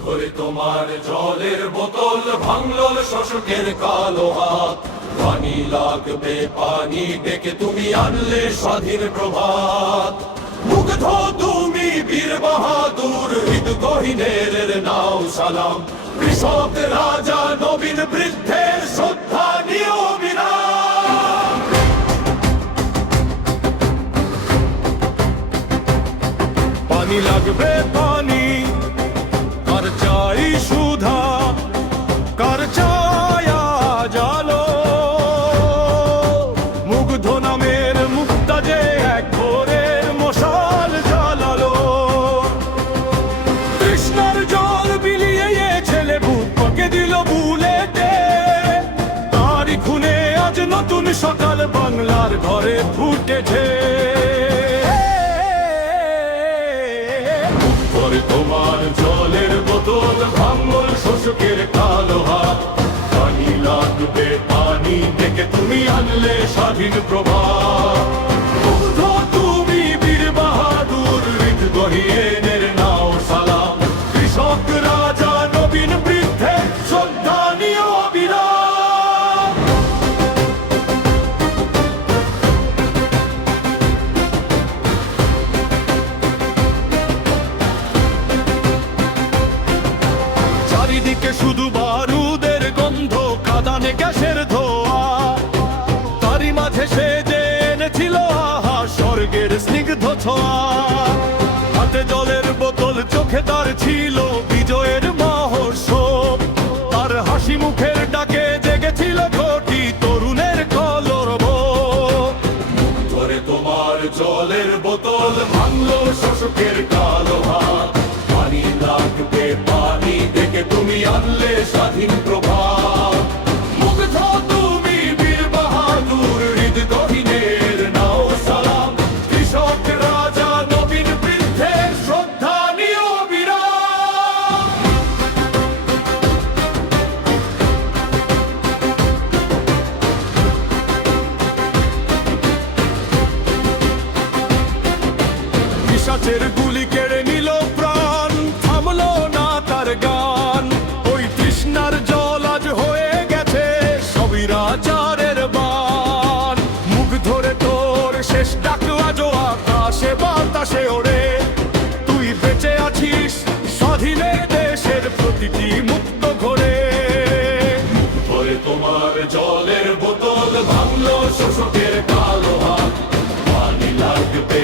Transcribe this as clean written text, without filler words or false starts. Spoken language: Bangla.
ধরে তোমার জলের বোতল ভাঙল শোষকের কালো হাত। পানি লাগবে পানি ডেকে তুমি আনলে স্বাধীন প্রভাত। মুগ্ধ তুমি বীর বাহাদুর হৃদগহীনের নাও সালাম। কৃষক রাজা নবীন বৃদ্ধের শ্রদ্ধা নিও বিরাম। পানি লাগবে পানি, কার চাই সুধা, কার চাই আজ আলো। মুগ্ধ নামের মুক্তা যে এক ভোরের মশাল জ্বালালো। তৃষ্ণার জল বিলিয়ে এ ছেলে বুক পাকে দিল বুলেটে। তারই খুনে আজ নতুন সকাল বাংলার ঘরে ফুটেছে। তোমার জলের বোতল ভাঙল শোষকের কালো হাত। পানি লাগবে পানি ডেকে তুমি আনলে স্বাধীন প্রভাত। মুগ্ধ তুমি বীর বাহাদুর হৃদগহীনের নাও সালাম। কৃষক রাজা নবীন বৃদ্ধের শ্রদ্ধা নিও বিরাম। চারিদিকে শুধু বারুদের গন্ধ, কাঁদানে গ্যাসের ধোয়া। তারই মাঝে সে যে এনেছিল আহা স্বর্গের স্নিগ্ধ ছোঁয়া। হাতে জলের বোতল, চোখে তার ছিল বিজয়ের মহোৎসব। তার হাসি মুখের ডাকে জেগেছিল কোটি তরুণের কলরব। ধরে তোমার জলের বোতল ভাঙল শোষকের কালো হাত। পানি লাগবে পানি ডেকে তুমি আনলে স্বাধীন প্রভাত। মুগ্ধ তুমি বীর বাহাদুর হৃদগহীনের নাও সালাম। কৃষক রাজা নবীন বৃদ্ধের শ্রদ্ধা নিও বিরাম। পিশাচের গুলি কেড়ে নিল প্রাণ, থামলো না তার গান। ওই তৃষ্ণার জল আজ হয়ে গেছে স্বৈরাচারের বান। মুখ ধরে তোর শেষ ডাক আজও আকাশে বাতাসে ওড়ে। তুই বেঁচে আছিস স্বাধীনে দেশের প্রতিটি মুক্ত ঘরে। ধরে তোমার জলের বোতল ভাঙল শোষকের কালো হাত। পানি লাগবে